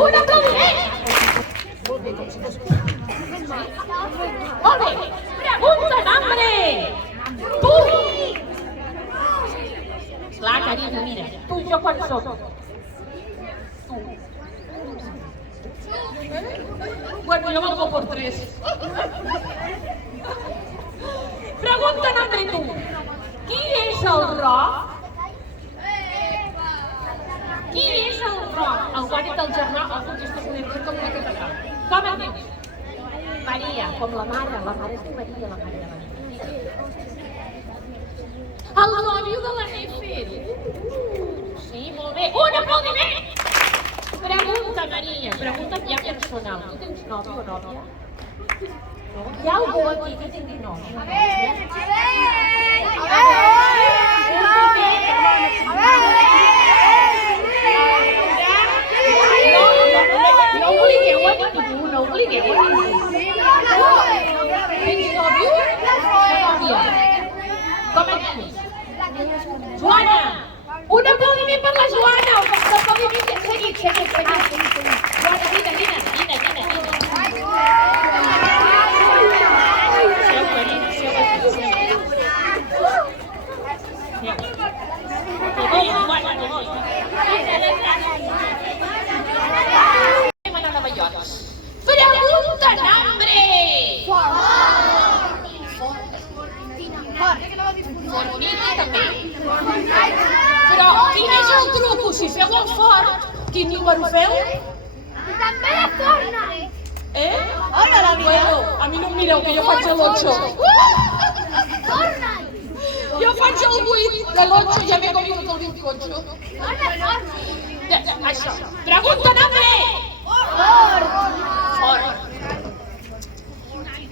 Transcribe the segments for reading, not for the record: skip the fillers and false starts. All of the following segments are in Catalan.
Un aplaudiment! Molt bé. Pregunta nombre! Tu! Clar, carinyo, mira. Tu i jo quan som? Tu. Bueno, yo valgo por 3. Pregunta nombre tu. Qui és el roc? Qui és el roc? El guàrdia del germà, el conquista podem fer com una catedral. Com et dius? Maria, com la mare es diu Maria, la mare de la Nefe. El nòvio de la Nefe. Sí, molt bé. Un aplaudiment! Pregunta, Maria, pregunta ja personal. Tu tens nòvio o nòvia? No? Hi ha algú aquí que tingui nòvio? No obligueu a ningú, no obligueu a ningú. Tens nòvio? Nòvia. Com et dius? Joana! Un aplaudiment per la Joana! Un aplaudiment, seguit. Joana, vine. Seu, carinyo, seu. Te voy, Joana, te voy. Anem a Nova York. Pregunta nombre! Forniti també. Però quin és el truco? Si feu el fort, quin número feu? També la torna! Hola, la Bueno, a mi no em mireu, que jo faig l'8. Torna! Jo faig el 8 de l'8, ja m'he com el bizcocho. Torna! Això. Pregunta nombre! Fort.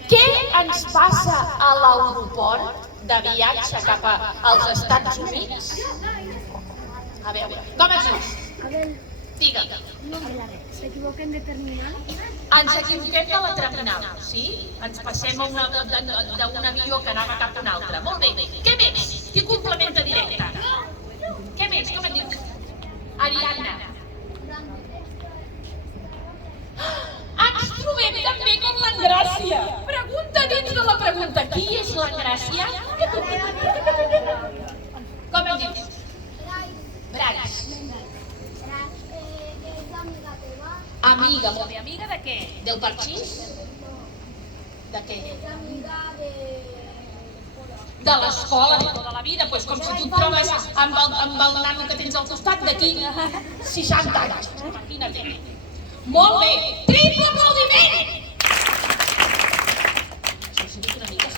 Què ens passa a l'aeroport de viatge cap als Estats Units? A veure, com es dius? Digue'm. ¿S'equivoquen de terminal? Ens equivoquem de la terminal, sí? Ens passem d'un avió que anava cap a un altre. Molt bé. Què més? Qui complementa directe? Què més? Com et dius? Ariadna. Ens trobem també com l'Engràcia. Pregunta dins de la pregunta. Qui és l'Engràcia? Com et dius? Brais. Amiga, molt bé. Amiga de què? Del parxís? De què? De l'escola, de tota la vida. Doncs com si tu et trobes amb el nano que tens al costat d'aquí 60 anys. Imagina't. Molt bé. Triple aplaudiment! Això ha sigut una mica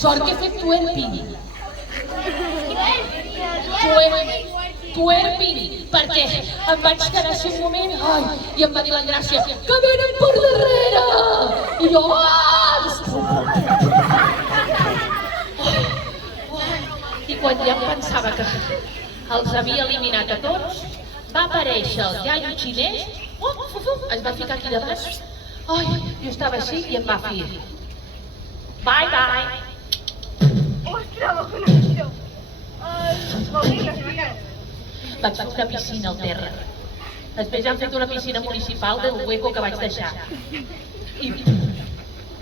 sort que he fet twerping. Twerping, perquè em vaig quedar així un moment i em va dir l'Engràcia que venen per darrere! I jo... I quan ja em pensava que els havia eliminat a tots, va aparèixer el iaio xinès, es va ficar aquí de baix, jo estava així i em va fer bye bye. Vaig fer una piscina al terra. Després ja han fet una piscina municipal del hueco que vaig deixar.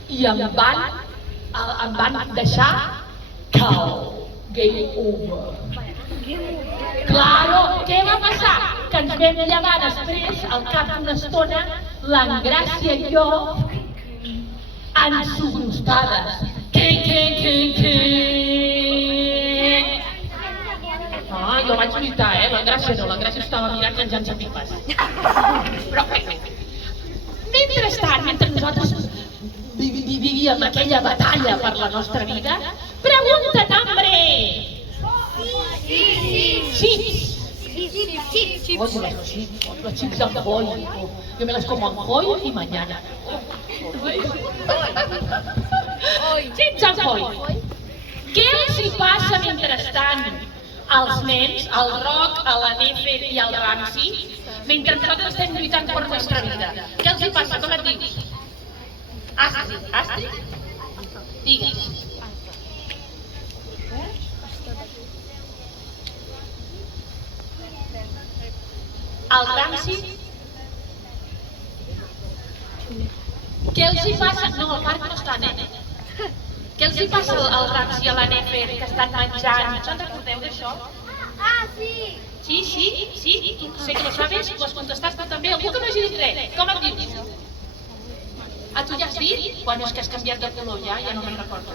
I em van deixar cal. Game over. Claro, què va passar? Que ens vam llevar després, al cap d'una estona, l'Engràcia i jo, ensugrostades. Jo vaig lluitar, l'Engràcia no, l'Engràcia estava mirant menjant-se pipes. Però bé, mentrestant, mentre nosaltres vivíem aquella batalla per la nostra vida, pregunta nombre! Chips. Oye, los chips amb hoy. Yo me las como amb hoy y mañana. Chips amb hoy. Què els hi passa mentrestant als nens, al Roc, a la Nefe i al Ramsi, mentre nosaltres estem lluitant per la nostra vida? Què els hi passa? Com et dius? Astrid? Digues. al Ramsey? Què els hi passa? No, al parc no estan, Què els hi passa al Ramsey i a la Nefer que estan menjant? No en recordeu d'això? Ah, sí. Sí, sí, sí, sé que lo sabes, ho has contestat tu també. Algú que no hagi dit res, com et dius? Ah, tu ja has dit? Bueno, és que has canviat de color ja no me'n recordo.